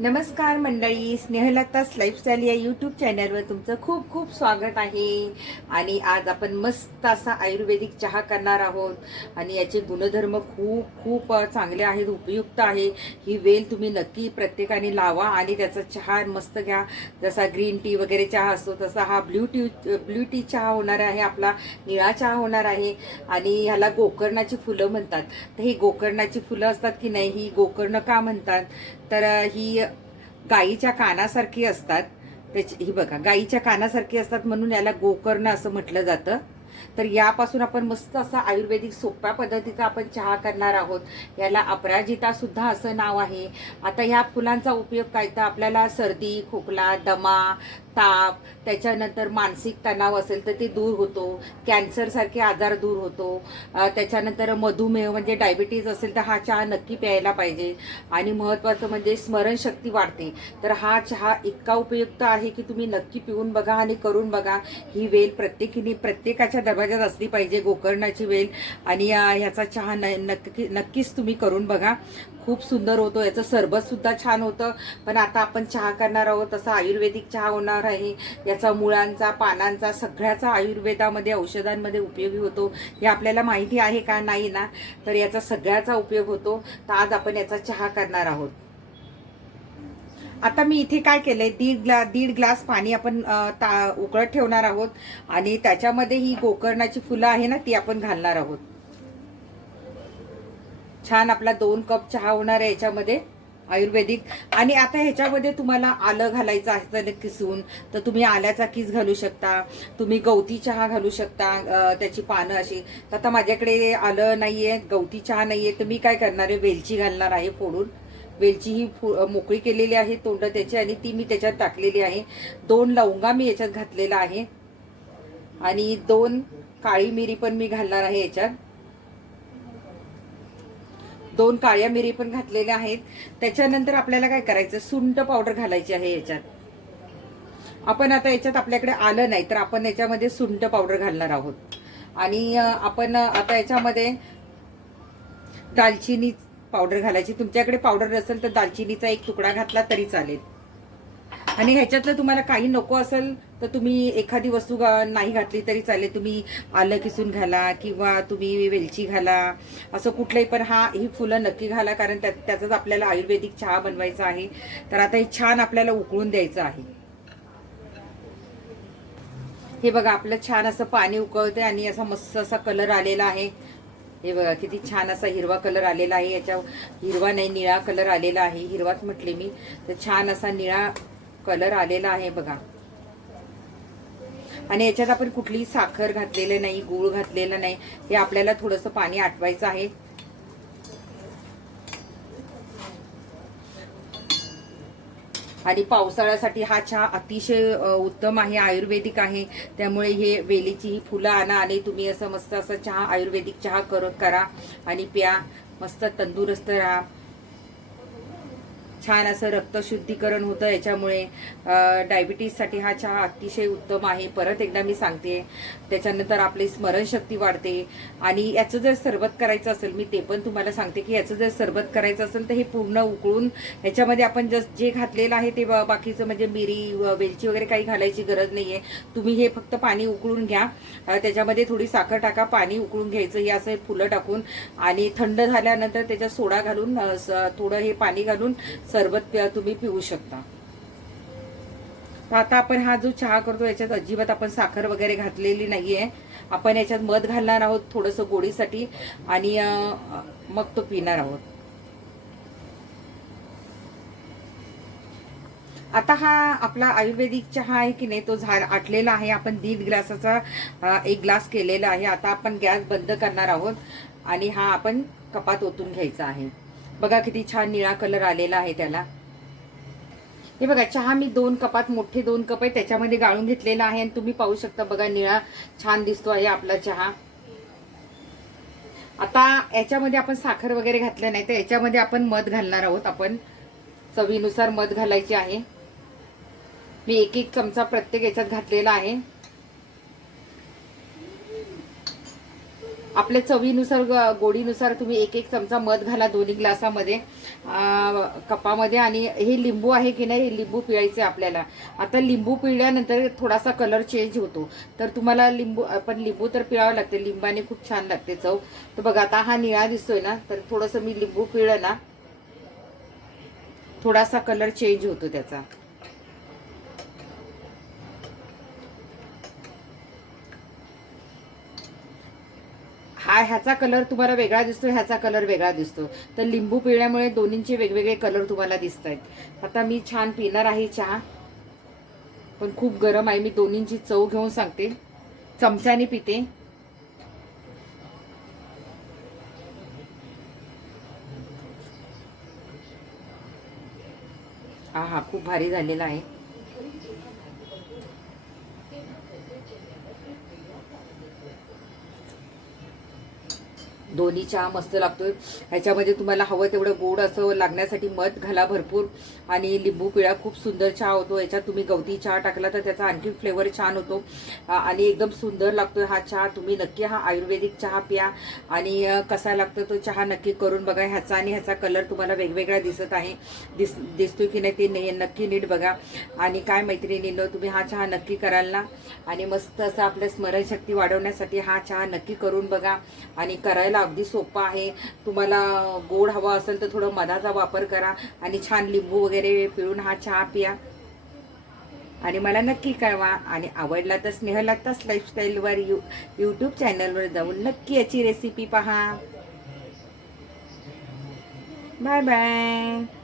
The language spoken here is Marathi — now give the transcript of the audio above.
नमस्कार मंडळी स्नेहलताच लाईफस्टाईल या यूट्यूब चॅनलवर तुमचं खूप खूप स्वागत आहे. आणि आज आपण मस्त असा आयुर्वेदिक चहा करणार आहोत. आणि याचे गुणधर्म खूप खूप चांगले आहेत उपयुक्त आहे. ही वेल तुम्ही नक्की प्रत्येकाने लावा आणि त्याचा चहा मस्त घ्या. जसा ग्रीन टी वगैरे चहा असतो तसा हा ब्ल्यू टी ब्ल्यू टी चहा होणार आहे आपला निळा चहा होणार आहे. आणि ह्याला गोकर्णाची फुलं म्हणतात. तर ही गोकर्णाची फुलं असतात की नाही ही गोकर्ण का म्हणतात? तर ही गाईच्या कानासारखी असतात. त्याची ही बघा गाईच्या कानासारखी असतात म्हणून याला गोकर्ण असं म्हटलं जातं. तर यापासून आपण मस्त असा आयुर्वेदिक सोप्या पद्धतीचा आपण चहा करणार आहोत. याला अपराजिता सुद्धा असं नाव आहे. आता ह्या फुलांचा उपयोग काय? तर आपल्याला सर्दी खोकला दमा ताप त्याच्यानंतर मानसिक तणाव असेल तर ते दूर होतो. कॅन्सरसारखे आजार दूर होतो. त्याच्यानंतर मधुमेह म्हणजे डायबिटीज असेल तर हा चहा नक्की प्यायला पाहिजे. आणि महत्त्वाचं म्हणजे स्मरणशक्ती वाढते. तर हा चहा इतका उपयुक्त आहे की तुम्ही नक्की पिऊन बघा आणि करून बघा. ही वेल प्रत्येकीने प्रत्येकाच्या दरवाज्यात असली पाहिजे गोकर्णाची वेल. आणि ह्याचा चहा न नक्की नक्कीच तुम्ही करून बघा. खूप सुंदर होतो. याचं सरबत सुद्धा छान होतं. पण आता आपण चहा करणार आहोत. तसा आयुर्वेदिक चहा होणार आहे. याचा मुळांचा पानांचा सगळ्याचा आयुर्वेदामध्ये औषधांमध्ये उपयोगी होतो. हे आपल्याला माहिती आहे का? नाही ना? तर याचा सगळ्याचा उपयोग होतो. तर आज आपण याचा चहा करणार आहोत. आता मी इथे काय केलंय? दीड ग्ला दीड ग्लास पाणी आपण ता उकळत ठेवणार आहोत. आणि त्याच्यामध्ये ही गोकर्णाची फुलं आहे ना ती आपण घालणार आहोत. छान आपला दोन कप चहा होणार आहे याच्यामध्ये आयुर्वेदिक. आणि आता ह्याच्यामध्ये तुम्हाला आलं घालायचं असतं किसून तर तुम्ही आल्याचा किस घालू शकता तुम्ही गवती चहा घालू शकता त्याची पानं अशी. तर आता माझ्याकडे आलं नाही आहे गवती चहा नाही आहे तर मी काय करणार आहे? वेलची घालणार आहे फोडून. वेलची ही मोकळी केलेली आहे तोंड त्याची आणि ती मी त्याच्यात टाकलेली आहे. दोन लवंगा मी याच्यात घातलेला आहे. आणि दोन काळी मिरी पण मी घालणार आहे याच्यात. दोन काळ्या मिरी पण घातलेल्या आहेत. त्याच्यानंतर आपल्याला काय करायचं? सुंट पावडर घालायची आहे याच्यात. आपण आता याच्यात आपल्याकडे आलं नाही तर आपण याच्यामध्ये सुंट पावडर घालणार आहोत. आणि आपण आता याच्यामध्ये दालचिनी पावडर घालायची. तुमच्याकडे पावडर नसेल तर दालचिनीचा एक तुकडा घातला तरी चालेल. आणि ह्याच्यातलं तुम्हाला काही नको असेल तर तुम्ही एखादी वस्तू नाही घातली तरी चालेल. तुम्ही आलं किसून घाला किंवा तुम्ही वेलची घाला. असं कुठलंही पण हा ही फुलं नक्की घाला कारण त्या त्याचाच आपल्याला आयुर्वेदिक चहा बनवायचा आहे. तर आता हे छान आपल्याला उकळून द्यायचं आहे. हे बघा आपलं छान असं पाणी उकळते आणि असा मस्त असा कलर आलेला आहे. हे बघा किती छान असा हिरवा कलर आलेला आहे. याच्या हिरवा नाही निळा कलर आलेला आहे. हिरवाच म्हटले मी. तर छान असा निळा कलर आलेला आहे बघा. आणि याच्यात आपण कुठलीही साखर घातलेलं नाही गूळ घातलेलं नाही हे आपल्याला थोडंसं पाणी आटवायचं आहे. आणि पावसाळ्यासाठी हा चहा अतिशय उत्तम आहे आयुर्वेदिक आहे. त्यामुळे हे वेलीची ही फुलं आणा आणि तुम्ही असं मस्त असं चहा आयुर्वेदिक चहा कर करा आणि प्या. मस्त तंदुरुस्त राहा. छान असं रक्तशुद्धीकरण होतं याच्यामुळे डायबिटीजसाठी हा चहा अतिशय उत्तम आहे. परत एकदा मी सांगते त्याच्यानंतर आपली स्मरणशक्ती वाढते. आणि याचं जर सरबत करायचं असेल मी ते पण तुम्हाला सांगते की याचं जर सरबत करायचं असेल तर हे पूर्ण उकळून ह्याच्यामध्ये आपण जस्ट जे घातलेलं आहे ते बाकीचं म्हणजे मिरी व वेलची वगैरे काही घालायची गरज नाहीये. तुम्ही हे फक्त पाणी उकळून घ्या. त्याच्यामध्ये थोडी साखर टाका पाणी उकळून घ्यायचं हे असं फुलं टाकून. आणि थंड झाल्यानंतर त्याच्यात सोडा घालून स- थोडं हे पाणी घालून सरबत प्या- तुम्ही पिऊ शकता. तर आता आपण हा जो चहा करतो याच्यात अजिबात आपण साखर वगैरे घातलेली नाहीये. आपण याच्यात मध घालणार आहोत थोडंसं गोडीसाठी आणि मग तो पिणार आहोत. आता हा आपला आयुर्वेदिक चहा आहे की नाही तो झाड आटलेला आहे. आपण दीड ग्लासाचा एक ग्लास केलेला आहे. आता आपण गॅस बंद करणार आहोत आणि हा आपण कपात ओतून घ्यायचा आहे. बघा किती छान निळा कलर आलेला आहे त्याला. हे बघा चहा मी दोन कपात मोठे दोन कप आहे त्याच्यामध्ये गाळून घेतलेला आहे. आणि तुम्ही पाहू शकता बघा निळा छान दिसतो आहे आपला चहा. आता याच्यामध्ये आपण साखर वगैरे घातलं नाही तर याच्यामध्ये आपण मध घालणार आहोत. आपण चवीनुसार मध घालायचे आहे. मी एक एक चमचा प्रत्येक याच्यात घातलेला आहे. आपल्या चवीनुसार ग- गोडीनुसार तुम्ही एक एक चमचा मध घाला दोन्ही ग्लासामध्ये कपामध्ये आणि हे लिंबू आहे की नाही हे लिंबू पिळायचे आपल्याला. आता लिंबू पिळल्यानंतर थोडासा कलर चेंज होतो. तर तुम्हाला लिंबू पण लिंबू तर पिळावं लागते. लिंबाने खूप छान लागते चव. तर बघा आता हा निळा दिसतोय ना तर थोडंसं मी लिंबू पिळलं ना थोडासा कलर चेंज होतो त्याचा. ह्याचा कलर तुम्हाला वेगळा दिसतो ह्याचा कलर वेगळा दिसतो तर लिंबू पिण्यामुळे दोन्हींचे वेगवेगळे कलर तुम्हाला दिसत आहेत आता मी छान पिणार आहे चहा. पण खूप गरम आहे. मी दोन्हींची चव घेऊन सांगते. चमच्याने पिते. हा हा खूप भारी झालेला आहे. दोन्ही चहा मस्त लागतोय. ह्याच्यामध्ये तुम्हाला हवं तेवढं गोड असं लागण्यासाठी मध घाला भरपूर. आणि लिंबू पिळा खूप सुंदर चहा होतो. याच्यात तुम्ही गवती चहा टाकला तर त्याचा आणखी फ्लेवर छान होतो. आणि एकदम सुंदर लागतोय हा चहा. तुम्ही नक्की हा आयुर्वेदिक चहा प्या. आणि कसा लागतो तो चहा नक्की करून बघा. ह्याचा आणि ह्याचा कलर तुम्हाला वेगवेगळा दिसत आहे. दिस दिसतोय की नाही ते नक्की नीट बघा. आणि काय मैत्रिणींनो तुम्ही हा चहा नक्की कराल ना? आणि मस्त असं आपल्या स्मरणशक्ती वाढवण्यासाठी हा चहा नक्की करून बघा. आणि करायला अगदी सोपा आहे. तुम्हाला गोड हवा असेल तर थोडं मधाचा वापर करा आणि छान लिंबू वगैरे पिळून हा चहा पिया. आणि मला नक्की कळवा आणि आवडला तर स्नेहलताच लाईफस्टाईलवर यू यूट्यूब चॅनलवर जाऊन नक्की याची रेसिपी पहा. Bye bye